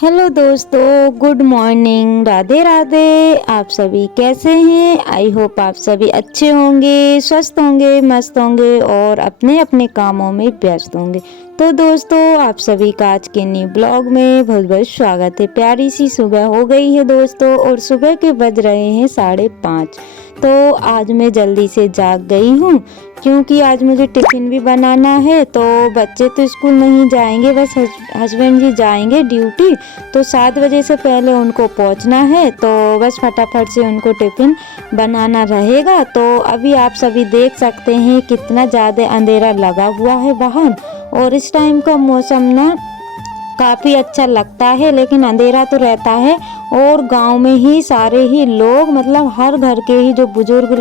Hello दोस्तों, good morning, Radhe Radhe. आप सभी कैसे हैं? आई होप आप सभी अच्छे होंगे, स्वस्थ होंगे, मस्त होंगे और अपने अपने कामों में व्यस्त होंगे। तो दोस्तों, आप सभी का आज के न्यू ब्लॉग में बहुत बहुत स्वागत है। प्यारी सी सुबह हो गई है दोस्तों और सुबह के बज रहे हैं 5:30। तो आज मैं जल्दी से जाग गई हूँ क्योंकि आज मुझे टिफ़िन भी बनाना है। तो बच्चे तो स्कूल नहीं जाएंगे, बस हस्बैंड जी जाएंगे ड्यूटी। तो 7 बजे से पहले उनको पहुंचना है, तो बस फटाफट से उनको टिफ़िन बनाना रहेगा। तो अभी आप सभी देख सकते हैं कितना ज़्यादा अंधेरा लगा हुआ है बाहर, और इस टाइम का मौसम ना काफ़ी अच्छा लगता है, लेकिन अंधेरा तो रहता है। और गांव में ही सारे ही लोग, मतलब हर घर के ही जो बुजुर्ग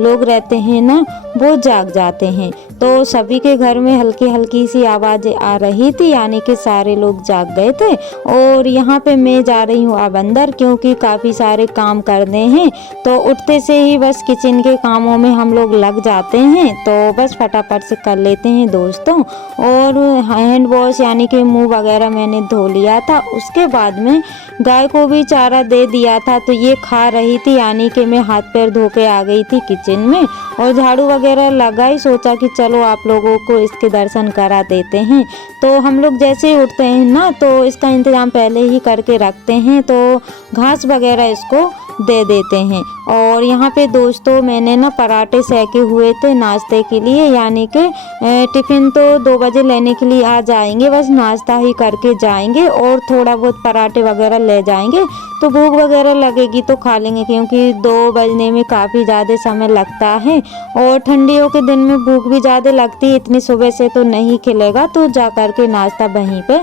लोग रहते हैं ना, वो जाग जाते हैं। तो सभी के घर में हल्की हल्की सी आवाज़ें आ रही थी, यानी कि सारे लोग जाग गए थे। और यहाँ पे मैं जा रही हूँ अब अंदर, क्योंकि काफ़ी सारे काम करने हैं। तो उठते से ही बस किचन के कामों में हम लोग लग जाते हैं, तो बस फटाफट से कर लेते हैं दोस्तों। और हैंड वॉश यानी कि मुँह वगैरह मैंने धो लिया था। उसके बाद में गाय को भी चारा दे दिया था, तो ये खा रही थी, यानी कि मैं हाथ पैर धो के आ गई थी किचन में और झाड़ू वगैरह लगाई। सोचा कि चलो आप लोगों को इसके दर्शन करा देते हैं। तो हम लोग जैसे ही उठते हैं ना, तो इसका इंतजाम पहले ही करके रखते हैं, तो घास वगैरह इसको दे देते हैं। और यहाँ पे दोस्तों मैंने ना पराठे सेके हुए थे नाश्ते के लिए, यानी कि टिफ़िन तो 2 बजे लेने के लिए आ जाएंगे, बस नाश्ता ही करके जाएंगे और थोड़ा बहुत पराठे वगैरह ले जाएंगे। तो भूख वगैरह लगेगी तो खा लेंगे, क्योंकि 2 बजने में काफ़ी ज़्यादा समय लगता है और ठंडियों के दिन में भूख भी ज़्यादा लगती है। इतनी सुबह से तो नहीं खिलेगा, तो जा कर के नाश्ता वहीं पे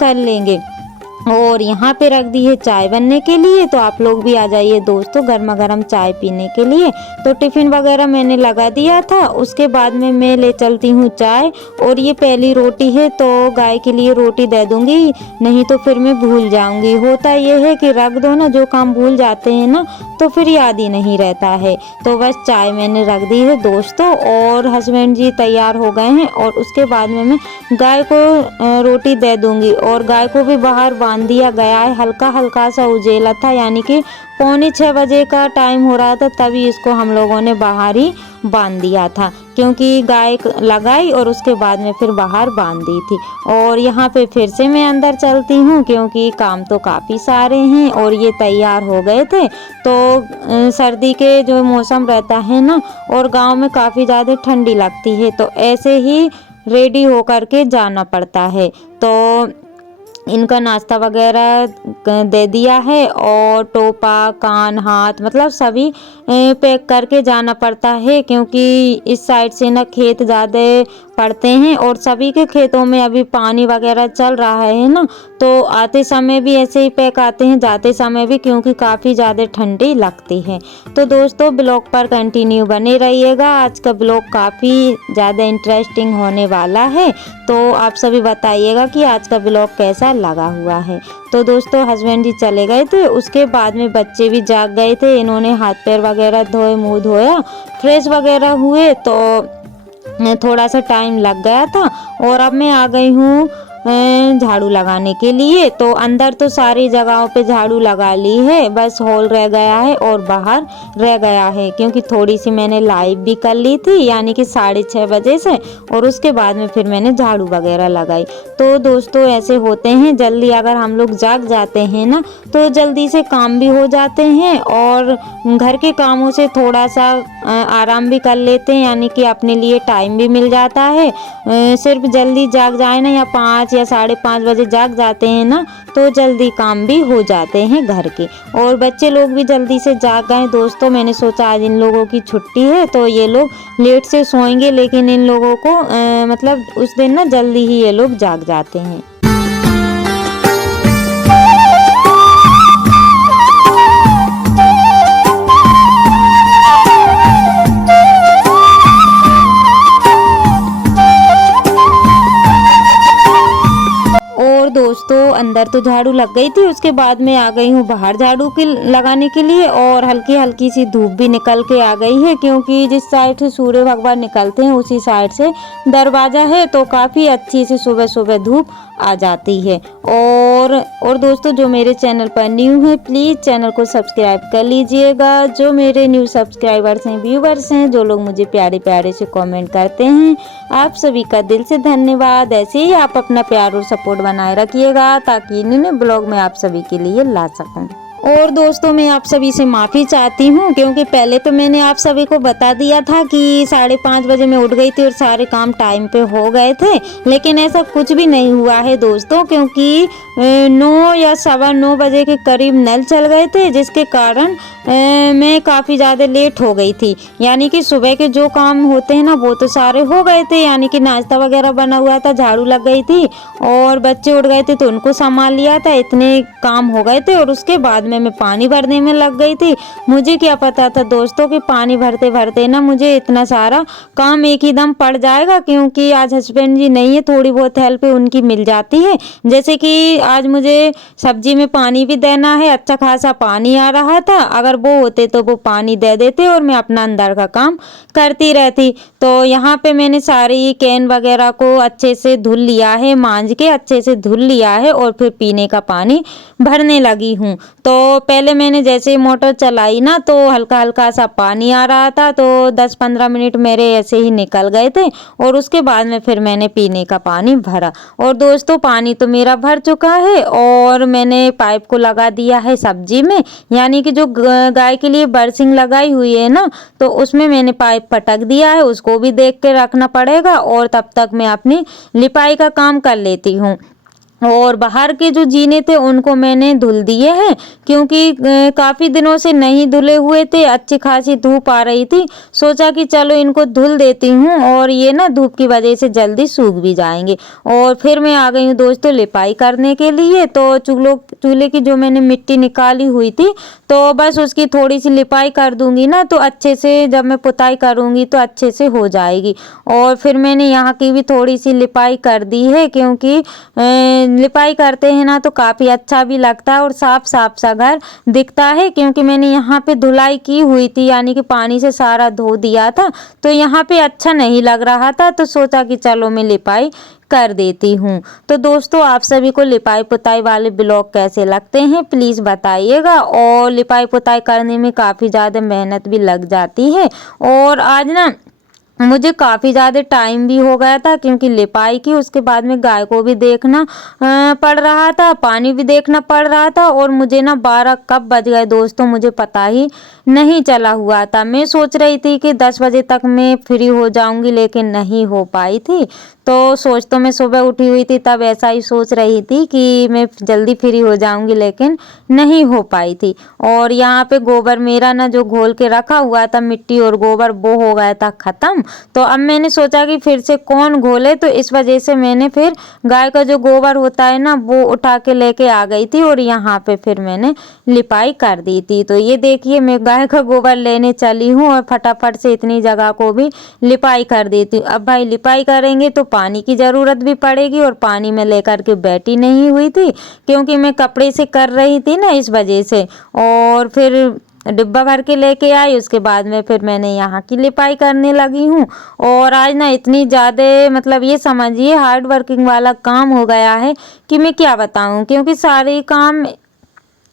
कर लेंगे। और यहाँ पे रख दी है चाय बनने के लिए, तो आप लोग भी आ जाइए दोस्तों गर्मा गर्म चाय पीने के लिए। तो टिफ़िन वगैरह मैंने लगा दिया था, उसके बाद में मैं ले चलती हूँ चाय। और ये पहली रोटी है, तो गाय के लिए रोटी दे दूँगी, नहीं तो फिर मैं भूल जाऊँगी। होता ये है कि रख दो ना, जो काम भूल जाते हैं ना, तो फिर याद ही नहीं रहता है। तो बस चाय मैंने रख दी है दोस्तों, और हस्बैंड जी तैयार हो गए हैं। और उसके बाद में मैं गाय को रोटी दे दूँगी। और गाय को भी बाहर बांध दिया गया है, हल्का हल्का सा उजेला था, यानी कि 5:45 बजे का टाइम हो रहा था, तभी इसको हम लोगों ने बाहर ही बांध दिया था, क्योंकि गाय लगाई और उसके बाद में फिर बाहर बांध दी थी। और यहाँ पे फिर से मैं अंदर चलती हूँ, क्योंकि काम तो काफ़ी सारे हैं। और ये तैयार हो गए थे, तो सर्दी के जो मौसम रहता है ना, और गांव में काफ़ी ज़्यादा ठंडी लगती है, तो ऐसे ही रेडी होकर के जाना पड़ता है। तो इनका नाश्ता वगैरह दे दिया है, और टोपा, कान, हाथ, मतलब सभी पैक करके जाना पड़ता है, क्योंकि इस साइड से ना खेत ज़्यादा पड़ते हैं और सभी के खेतों में अभी पानी वगैरह चल रहा है ना। तो आते समय भी ऐसे ही पैक आते हैं, जाते समय भी, क्योंकि काफ़ी ज़्यादा ठंडी लगती है। तो दोस्तों ब्लॉग पर कंटिन्यू बने रहिएगा, आज का ब्लॉग काफ़ी ज़्यादा इंटरेस्टिंग होने वाला है। तो आप सभी बताइएगा कि आज का ब्लॉग कैसा लगा हुआ है। तो दोस्तों हस्बैंड जी चले गए थे, उसके बाद में बच्चे भी जाग गए थे। इन्होंने हाथ पैर वगैरह धोए, मुंह धोया, फ्रेश वगैरह हुए, तो थोड़ा सा टाइम लग गया था। और अब मैं आ गई हूँ झाड़ू लगाने के लिए। तो अंदर तो सारी जगहों पे झाड़ू लगा ली है, बस हॉल रह गया है और बाहर रह गया है, क्योंकि थोड़ी सी मैंने लाइव भी कर ली थी, यानी कि 6:30 बजे से। और उसके बाद में फिर मैंने झाड़ू वगैरह लगाई। तो दोस्तों ऐसे होते हैं, जल्दी अगर हम लोग जाग जाते हैं ना, तो जल्दी से काम भी हो जाते हैं और घर के कामों से थोड़ा सा आराम भी कर लेते हैं, यानी कि अपने लिए टाइम भी मिल जाता है। सिर्फ जल्दी जाग जाए ना, या 5 या 5:30 बजे जाग जाते हैं ना, तो जल्दी काम भी हो जाते हैं घर के। और बच्चे लोग भी जल्दी से जाग गए दोस्तों। मैंने सोचा आज इन लोगों की छुट्टी है, तो ये लोग लेट से सोएंगे, लेकिन इन लोगों को मतलब उस दिन ना जल्दी ही ये लोग जाग जाते हैं। और दोस्तों अंदर तो झाड़ू लग गई थी, उसके बाद में आ गई हूँ बाहर झाड़ू की लगाने के लिए। और हल्की हल्की सी धूप भी निकल के आ गई है, क्योंकि जिस साइड से सूर्य भगवान निकलते हैं उसी साइड से दरवाज़ा है, तो काफ़ी अच्छी से सुबह सुबह धूप आ जाती है। और और दोस्तों जो मेरे चैनल पर न्यू है प्लीज़ चैनल को सब्सक्राइब कर लीजिएगा। जो मेरे न्यू सब्सक्राइबर्स हैं, व्यूवर्स हैं, जो लोग मुझे प्यारे प्यारे से कमेंट करते हैं, आप सभी का दिल से धन्यवाद। ऐसे ही आप अपना प्यार और सपोर्ट बनाए रखिएगा ताकि इन्हें ब्लॉग में आप सभी के लिए ला सकूं। और दोस्तों मैं आप सभी से माफ़ी चाहती हूँ क्योंकि पहले तो मैंने आप सभी को बता दिया था कि 5:30 बजे मैं उठ गई थी और सारे काम टाइम पे हो गए थे, लेकिन ऐसा कुछ भी नहीं हुआ है दोस्तों, क्योंकि 9 या 9:15 बजे के करीब नल चल गए थे, जिसके कारण मैं काफ़ी ज़्यादा लेट हो गई थी। यानी कि सुबह के जो काम होते हैं ना वो तो सारे हो गए थे, यानी कि नाश्ता वगैरह बना हुआ था, झाड़ू लग गई थी और बच्चे उठ गए थे तो उनको संभाल लिया था, इतने काम हो गए थे। और उसके बाद मैं पानी भरने में लग गई थी। मुझे क्या पता था दोस्तों कि पानी भरते भरते ना मुझे इतना सारा काम एक ही दम पड़ जाएगा, क्योंकि आज हस्बैंड जी नहीं है, थोड़ी बहुत हेल्प उनकी मिल जाती है। जैसे कि आज मुझे सब्जी में पानी भी देना है, अच्छा खासा पानी आ रहा था, अगर वो होते तो वो पानी दे देते और मैं अपना अंदर का काम करती रहती। तो यहाँ पे मैंने सारी कैन वगैरह को अच्छे से धुल लिया है, मांज के अच्छे से धुल लिया है और फिर पीने का पानी भरने लगी हूँ। तो पहले मैंने जैसे मोटर चलाई ना तो हल्का हल्का सा पानी आ रहा था, तो 10-15 मिनट मेरे ऐसे ही निकल गए थे और उसके बाद में फिर मैंने पीने का पानी भरा। और दोस्तों पानी तो मेरा भर चुका है और मैंने पाइप को लगा दिया है सब्जी में, यानी कि जो गाय के लिए बरसिंग लगाई हुई है ना, तो उसमें मैंने पाइप पटक दिया है, उसको भी देख के रखना पड़ेगा। और तब तक मैं अपनी लिपाई का काम कर लेती हूँ। और बाहर के जो जीने थे उनको मैंने धुल दिए हैं, क्योंकि काफ़ी दिनों से नहीं धुले हुए थे, अच्छी खासी धूप आ रही थी, सोचा कि चलो इनको धुल देती हूँ और ये ना धूप की वजह से जल्दी सूख भी जाएंगे। और फिर मैं आ गई हूँ दोस्तों लिपाई करने के लिए। तो चूल्हे की जो मैंने मिट्टी निकाली हुई थी तो बस उसकी थोड़ी सी लिपाई कर दूंगी ना, तो अच्छे से जब मैं पुताई करूँगी तो अच्छे से हो जाएगी। और फिर मैंने यहाँ की भी थोड़ी सी लिपाई कर दी है, क्योंकि लिपाई करते हैं ना तो काफ़ी अच्छा भी लगता है और साफ साफ सा घर दिखता है। क्योंकि मैंने यहाँ पे धुलाई की हुई थी, यानी कि पानी से सारा धो दिया था, तो यहाँ पे अच्छा नहीं लग रहा था, तो सोचा कि चलो मैं लिपाई कर देती हूँ। तो दोस्तों आप सभी को लिपाई पुताई वाले ब्लॉग कैसे लगते हैं प्लीज़ बताइएगा। और लिपाई पुताई करने में काफ़ी ज़्यादा मेहनत भी लग जाती है। और आज ना मुझे काफ़ी ज़्यादा टाइम भी हो गया था, क्योंकि लिपाई की, उसके बाद में गाय को भी देखना पड़ रहा था, पानी भी देखना पड़ रहा था। और मुझे ना 12 कब बज गए दोस्तों मुझे पता ही नहीं चला हुआ था। मैं सोच रही थी कि 10 बजे तक मैं फ्री हो जाऊंगी, लेकिन नहीं हो पाई थी। तो सोच तो मैं सुबह उठी हुई थी तब ऐसा ही सोच रही थी कि मैं जल्दी फ्री हो जाऊंगी, लेकिन नहीं हो पाई थी। और यहाँ पे गोबर मेरा ना जो घोल के रखा हुआ था मिट्टी और गोबर, वो हो गया था ख़त्म। तो अब मैंने सोचा कि फिर से कौन घोले, तो इस वजह से मैंने फिर गाय का जो गोबर होता है ना वो उठा के लेके आ गई थी और यहाँ पे फिर मैंने लिपाई कर दी थी। तो ये देखिए मैं गाय का गोबर लेने चली हूँ और फटाफट से इतनी जगह को भी लिपाई कर देती हूँ। अब भाई लिपाई करेंगे तो पानी की ज़रूरत भी पड़ेगी, और पानी में लेकर के बैठी नहीं हुई थी क्योंकि मैं कपड़े से कर रही थी ना, इस वजह से। और फिर डिब्बा भर के लेके आई, उसके बाद में फिर मैंने यहाँ की लिपाई करने लगी हूँ। और आज ना इतनी ज़्यादा मतलब ये समझिए हार्ड वर्किंग वाला काम हो गया है कि मैं क्या बताऊँ, क्योंकि सारे काम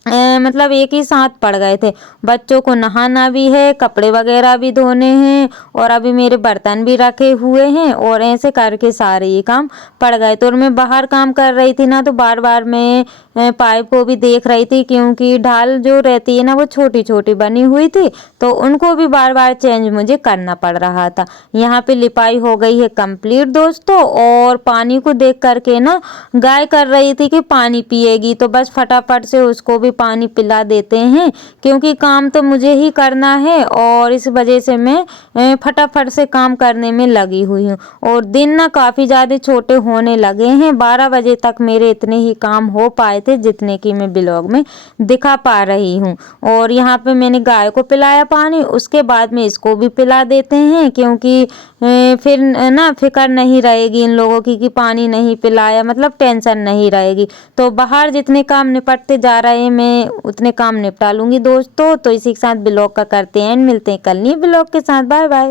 मतलब एक ही साथ पड़ गए थे। बच्चों को नहाना भी है, कपड़े वगैरह भी धोने हैं, और अभी मेरे बर्तन भी रखे हुए हैं, और ऐसे करके सारे ये काम पड़ गए। तो मैं बाहर काम कर रही थी ना, तो बार बार मैं पाइप को भी देख रही थी, क्योंकि ढाल जो रहती है ना वो छोटी छोटी बनी हुई थी, तो उनको भी बार बार चेंज मुझे करना पड़ रहा था। यहाँ पे लिपाई हो गई है कंप्लीट दोस्तों। और पानी को देख करके ना गाय कर रही थी कि पानी पिएगी, तो बस फटाफट से उसको भी पानी पिला देते हैं, क्योंकि काम तो मुझे ही करना है और इस वजह से मैं फटाफट से काम करने में लगी हुई हूँ। और दिन ना काफ़ी ज़्यादा छोटे होने लगे हैं, 12 बजे तक मेरे इतने ही काम हो पाए थे जितने कि मैं ब्लॉग में दिखा पा रही हूँ। और यहाँ पे मैंने गाय को पिलाया पानी, उसके बाद में इसको भी पिला देते हैं, क्योंकि फिर ना फिक्र नहीं रहेगी इन लोगों की कि पानी नहीं पिलाया, मतलब टेंशन नहीं रहेगी। तो बाहर जितने काम निपटते जा रहे हैं मैं उतने काम निपटा लूँगी दोस्तों। तो इसी के साथ ब्लॉग का करते हैं, मिलते हैं कल नई ब्लॉग के साथ। Bye bye.